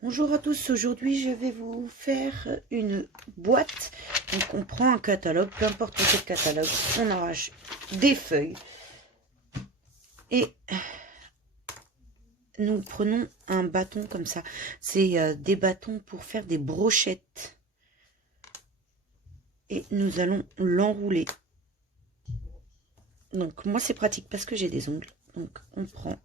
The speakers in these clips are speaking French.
Bonjour à tous, aujourd'hui je vais vous faire une boîte. Donc on prend un catalogue, peu importe quel catalogue, on arrache des feuilles et nous prenons un bâton comme ça. C'est des bâtons pour faire des brochettes. Et nous allons l'enrouler. Donc moi c'est pratique parce que j'ai des ongles. Donc on prend...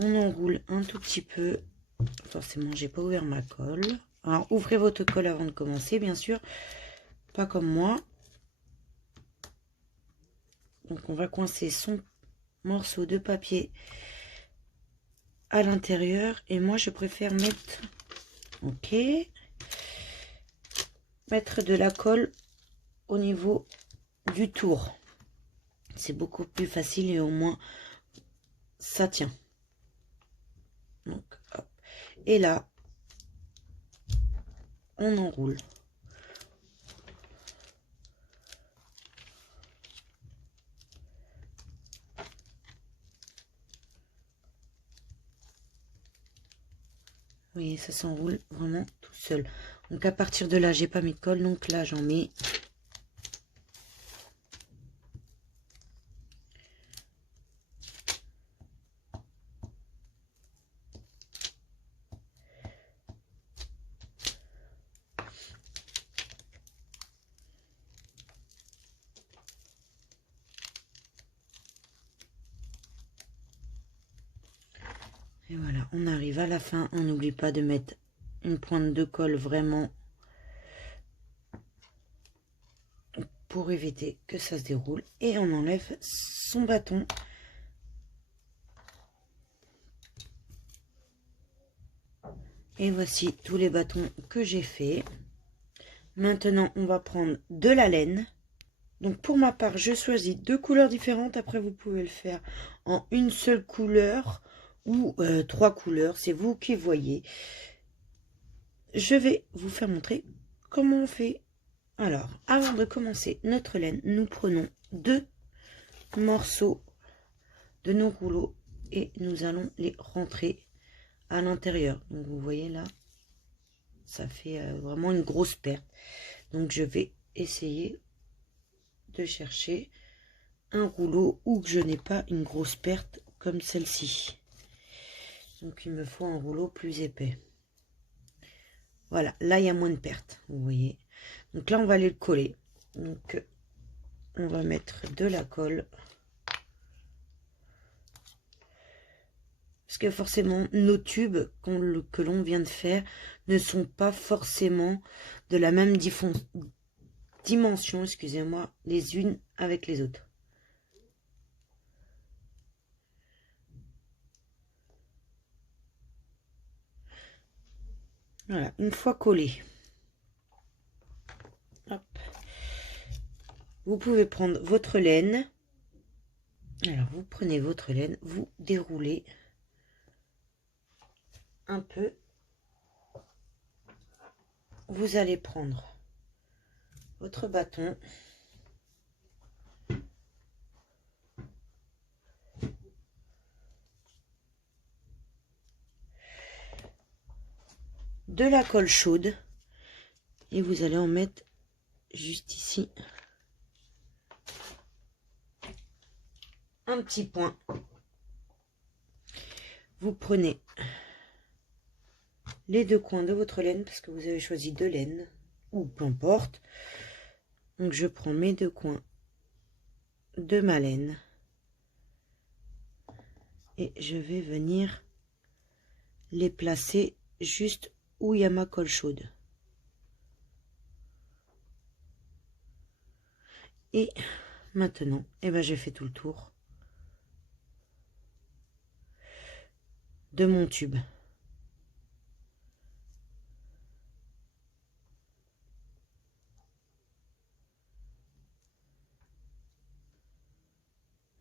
On enroule un tout petit peu. Forcément, j'ai pas ouvert ma colle. Alors, ouvrez votre colle avant de commencer, bien sûr. Pas comme moi. Donc, on va coincer son morceau de papier à l'intérieur. Et moi, je préfère mettre... Ok. Mettre de la colle au niveau du tour. C'est beaucoup plus facile et au moins, ça tient. Donc, hop. Et là, on enroule. Vous voyez, ça s'enroule vraiment tout seul. Donc à partir de là, j'ai pas mis de colle, donc là j'en mets. Et voilà, on arrive à la fin. On n'oublie pas de mettre une pointe de colle vraiment pour éviter que ça se déroule. Et on enlève son bâton. Et voici tous les bâtons que j'ai fait. Maintenant, on va prendre de la laine. Donc pour ma part, je choisis deux couleurs différentes. Après, vous pouvez le faire en une seule couleur ou trois couleurs. C'est vous qui voyez. Je vais vous faire montrer comment on fait. Alors, avant de commencer notre laine, nous prenons deux morceaux de nos rouleaux et nous allons les rentrer à l'intérieur. Donc vous voyez là, ça fait vraiment une grosse perte. Donc je vais essayer de chercher un rouleau où je n'ai pas une grosse perte comme celle-ci. Donc il me faut un rouleau plus épais. Voilà, là il y a moins de perte, vous voyez. Donc là on va aller le coller. Donc on va mettre de la colle. Parce que forcément, nos tubes que l'on vient de faire ne sont pas forcément de la même dimension, excusez-moi, les unes avec les autres. Voilà, une fois collé. Hop. Vous pouvez prendre votre laine. Alors, vous prenez votre laine, vous déroulez un peu. Vous allez prendre votre bâton. De la colle chaude. Et vous allez en mettre juste ici. Un petit point. Vous prenez les deux coins de votre laine parce que vous avez choisi deux laines ou peu importe. Donc je prends mes deux coins de ma laine et je vais venir les placer juste où il y a ma colle chaude. Et maintenant, j'ai fait tout le tour de mon tube.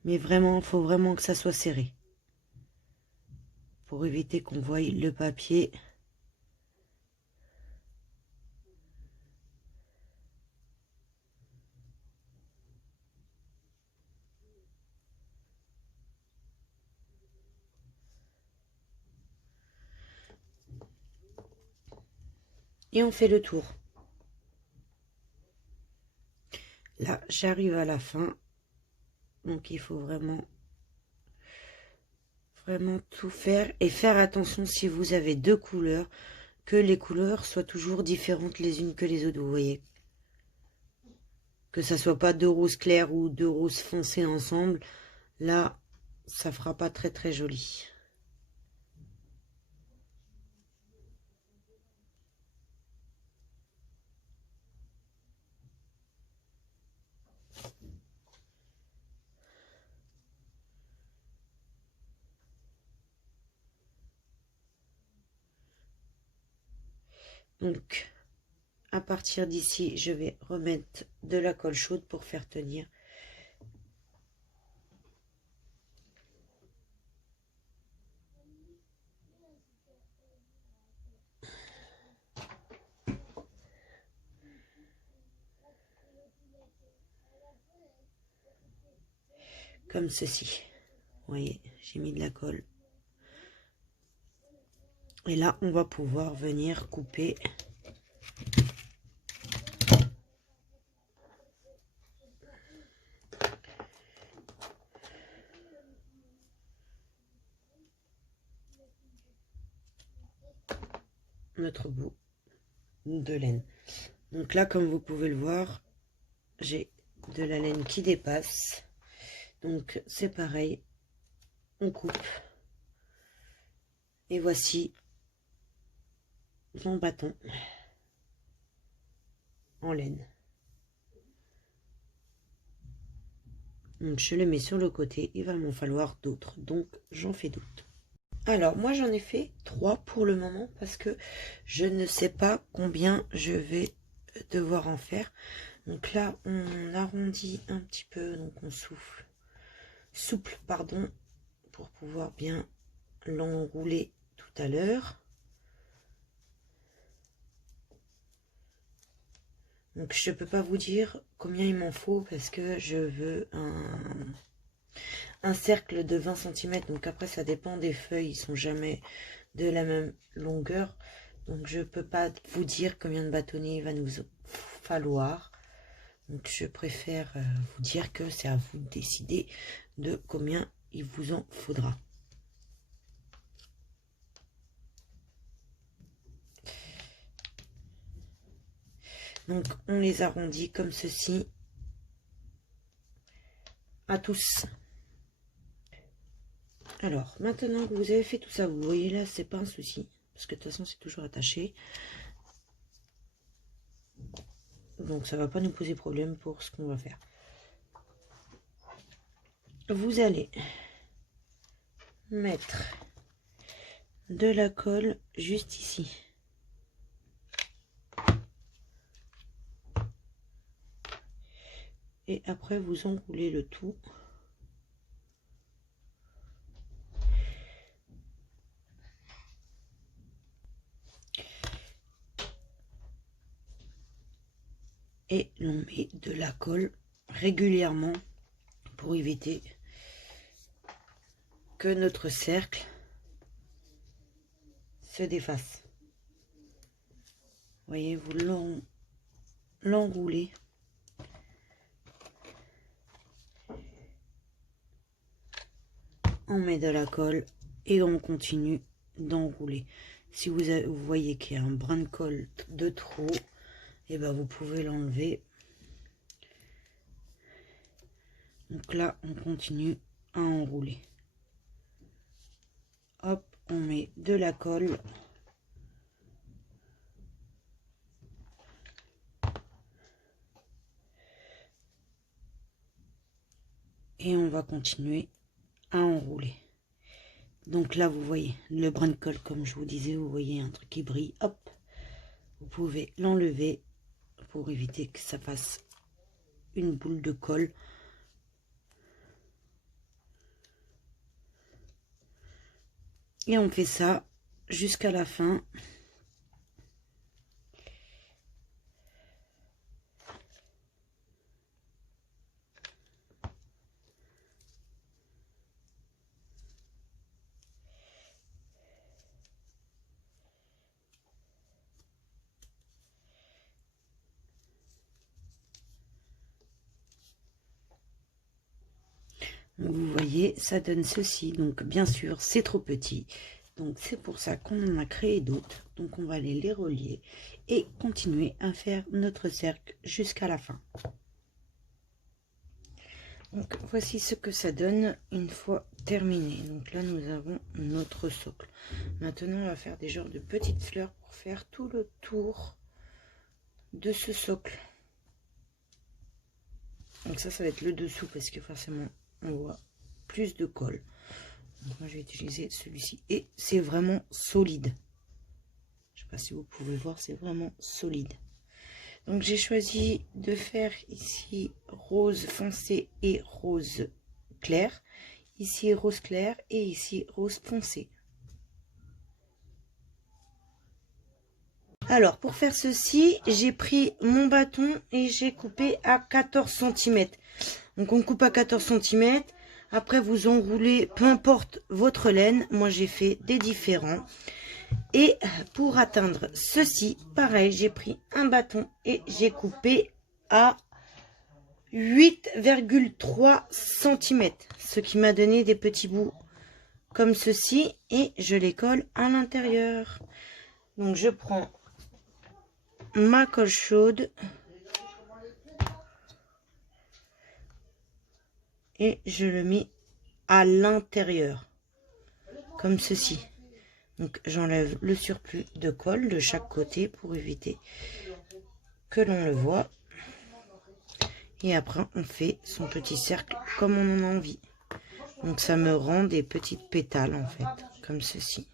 Mais vraiment, il faut vraiment que ça soit serré. Pour éviter qu'on voie le papier. et on fait le tour. Là, j'arrive à la fin. Donc, il faut vraiment tout faire. Et faire attention si vous avez deux couleurs, que les couleurs soient toujours différentes les unes que les autres, vous voyez. Que ça soit pas deux roses clairs ou deux roses foncées ensemble. Là, ça fera pas très très joli. Donc, à partir d'ici, je vais remettre de la colle chaude pour faire tenir. Comme ceci. Vous voyez, j'ai mis de la colle. Et là, on va pouvoir venir couper notre bout de laine. Donc là, comme vous pouvez le voir, j'ai de la laine qui dépasse. Donc c'est pareil, on coupe. Et voici mon bâton en laine. Donc je le mets sur le côté, il va m'en falloir d'autres, donc j'en fais d'autres. Alors moi j'en ai fait 3 pour le moment parce que je ne sais pas combien je vais devoir en faire. Donc là on arrondit un petit peu, donc on souple pardon, pour pouvoir bien l'enrouler tout à l'heure. Donc je peux pas vous dire combien il m'en faut parce que je veux un cercle de 20 cm. Donc après ça dépend des feuilles, ils sont jamais de la même longueur. Donc je peux pas vous dire combien de bâtonnets il va nous falloir. Donc je préfère vous dire que c'est à vous de décider de combien il vous en faudra. Donc on les arrondit comme ceci à tous. Alors maintenant que vous avez fait tout ça, vous voyez là, c'est pas un souci parce que de toute façon c'est toujours attaché. Donc ça va pas nous poser problème pour ce qu'on va faire. Vous allez mettre de la colle juste ici. Et après vous enroulez le tout. Et l'on met de la colle régulièrement pour éviter que notre cercle se défasse. Vous voyez, vous l'enroulez. On met de la colle et on continue d'enrouler. Si vous voyez qu'il y a un brin de colle de trop, et ben vous pouvez l'enlever. Donc là, on continue à enrouler. Hop, on met de la colle. Et on va continuer à enrouler. Donc là, vous voyez le brin de colle, comme je vous disais, vous voyez un truc qui brille. Hop, vous pouvez l'enlever pour éviter que ça fasse une boule de colle. Et on fait ça jusqu'à la fin. Vous voyez, ça donne ceci. Donc, bien sûr, c'est trop petit. Donc, c'est pour ça qu'on en a créé d'autres. Donc, on va aller les relier et continuer à faire notre cercle jusqu'à la fin. Donc, voici ce que ça donne une fois terminé. Donc là, nous avons notre socle. Maintenant, on va faire des genres de petites fleurs pour faire tout le tour de ce socle. Donc ça va être le dessous parce que forcément, on voit plus de colle. Donc moi, je vais utiliser celui-ci. Et c'est vraiment solide. Je ne sais pas si vous pouvez voir, c'est vraiment solide. Donc j'ai choisi de faire ici rose foncé et rose clair. Ici rose clair et ici rose foncé. Alors pour faire ceci, j'ai pris mon bâton et j'ai coupé à 14 cm. Donc on coupe à 14 cm. Après vous enroulez, peu importe votre laine. Moi j'ai fait des différents. Et pour atteindre ceci, pareil, j'ai pris un bâton et j'ai coupé à 8,3 cm. Ce qui m'a donné des petits bouts comme ceci. Et je les colle à l'intérieur. Donc je prends ma colle chaude. Et je le mets à l'intérieur. Comme ceci. Donc j'enlève le surplus de colle de chaque côté pour éviter que l'on le voit. Et après on fait son petit cercle comme on en a envie. Donc ça me rend des petites pétales en fait, comme ceci.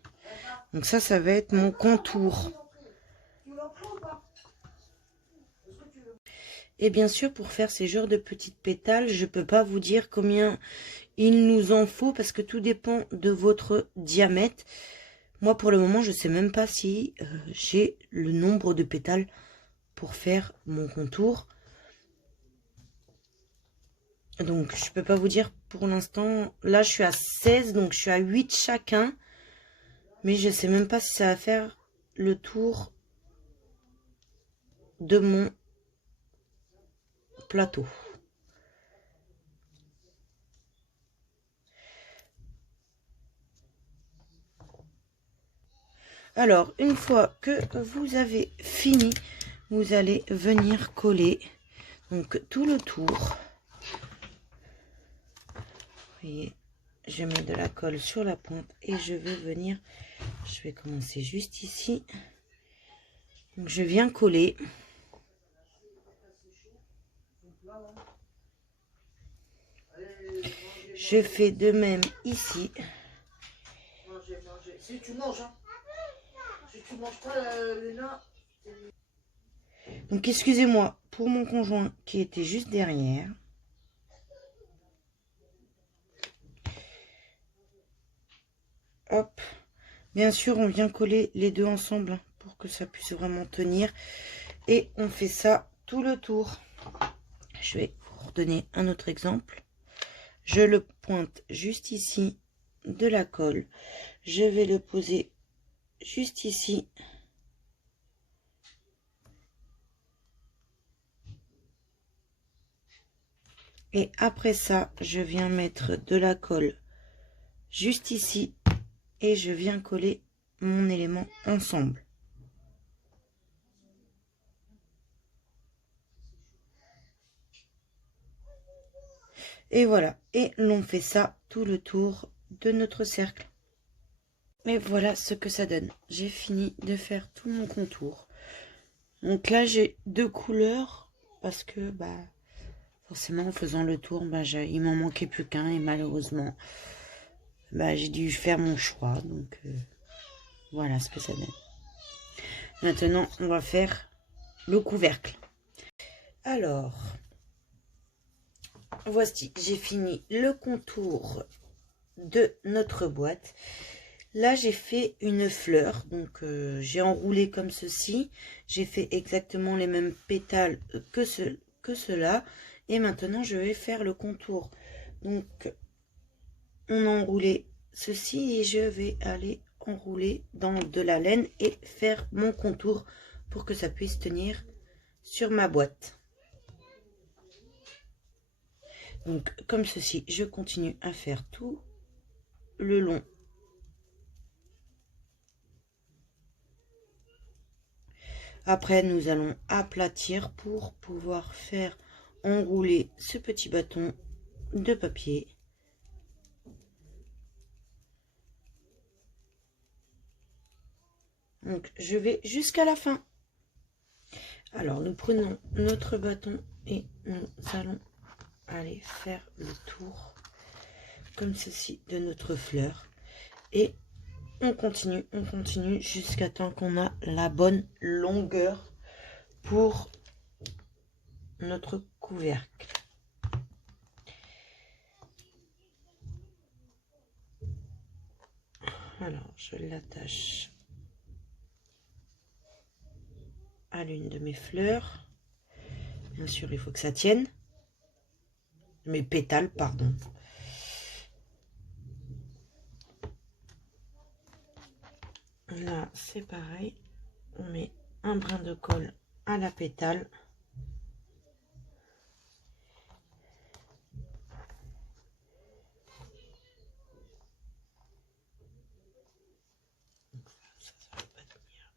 Donc ça va être mon contour. Et bien sûr pour faire ces genres de petites pétales, je peux pas vous dire combien il nous en faut parce que tout dépend de votre diamètre. Moi, pour le moment, je sais même pas si j'ai le nombre de pétales pour faire mon contour. Donc, je peux pas vous dire pour l'instant. Là, je suis à 16, donc je suis à 8 chacun. Mais je sais même pas si ça va faire le tour de mon plateau. Alors, une fois que vous avez fini, vous allez venir coller donc tout le tour. Vous voyez, je mets de la colle sur la pointe et je vais venir, je vais commencer juste ici. Donc, je viens coller. Je fais de même ici. Si tu manges, hein. Si tu manges pas les nains. Donc excusez-moi pour mon conjoint qui était juste derrière. Hop. Bien sûr, on vient coller les deux ensemble pour que ça puisse vraiment tenir. Et on fait ça tout le tour. Je vais vous redonner un autre exemple. Je le pointe juste ici de la colle. Je vais le poser juste ici. Et après ça, je viens mettre de la colle juste ici. Et je viens coller mon élément ensemble. Et voilà. Et l'on fait ça tout le tour de notre cercle. Et voilà ce que ça donne. J'ai fini de faire tout mon contour. Donc là, j'ai deux couleurs parce que forcément en faisant le tour, il m'en manquait plus qu'un et malheureusement, j'ai dû faire mon choix. Donc voilà ce que ça donne. Maintenant, on va faire le couvercle. Alors, voici, j'ai fini le contour de notre boîte. Là, j'ai fait une fleur, donc j'ai enroulé comme ceci. J'ai fait exactement les mêmes pétales que cela. Et maintenant, je vais faire le contour. Donc, on a enroulé ceci et je vais aller enrouler dans de la laine et faire mon contour pour que ça puisse tenir sur ma boîte. Donc comme ceci, je continue à faire tout le long. Après, nous allons aplatir pour pouvoir faire enrouler ce petit bâton de papier. Donc, je vais jusqu'à la fin. Alors, nous prenons notre bâton et nous allons aller faire le tour, comme ceci, de notre fleur. Et on continue jusqu'à temps qu'on a la bonne longueur pour notre couvercle. Alors, je l'attache à l'une de mes fleurs. Bien sûr, il faut que ça tienne. Mes pétales, pardon. Là, c'est pareil. On met un brin de colle à la pétale. Ça va pas tenir.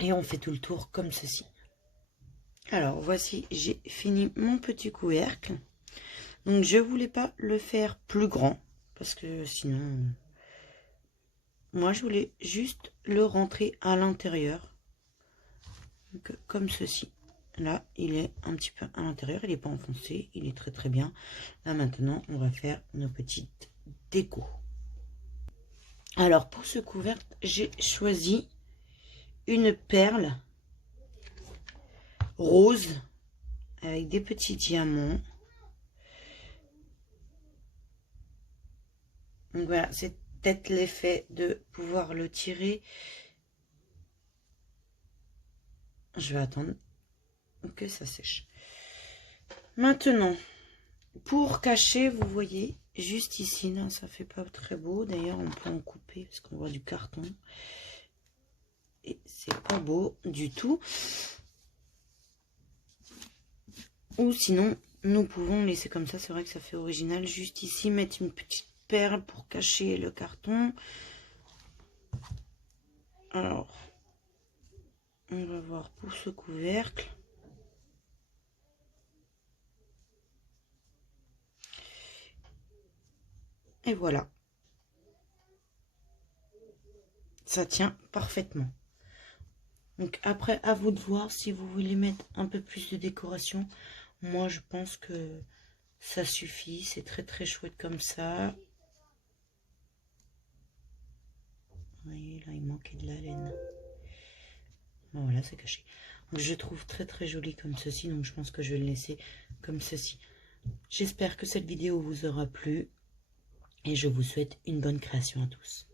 Et on fait tout le tour comme ceci. Alors, voici, j'ai fini mon petit couvercle. Donc, je voulais pas le faire plus grand, parce que sinon... Moi, je voulais juste le rentrer à l'intérieur. Comme ceci. Là, il est un petit peu à l'intérieur. Il n'est pas enfoncé. Il est très très bien. Là, maintenant, on va faire nos petites décos. Alors, pour ce couvercle, j'ai choisi une perle rose avec des petits diamants. Donc voilà, c'est peut-être l'effet de pouvoir le tirer. Je vais attendre que ça sèche. Maintenant, pour cacher, vous voyez, juste ici, là, ça fait pas très beau. D'ailleurs, on peut en couper parce qu'on voit du carton. Et c'est pas beau du tout. Ou sinon, nous pouvons laisser comme ça. C'est vrai que ça fait original. Juste ici, mettre une petite perle pour cacher le carton. Alors, on va voir pour ce couvercle. Et voilà. Ça tient parfaitement. Donc après, à vous de voir si vous voulez mettre un peu plus de décoration. Moi, je pense que ça suffit. C'est très très chouette comme ça. Vous voyez, là, il manquait de la laine. Bon, voilà, c'est caché. Donc, je trouve très très joli comme ceci. Donc, je pense que je vais le laisser comme ceci. J'espère que cette vidéo vous aura plu. Et je vous souhaite une bonne création à tous.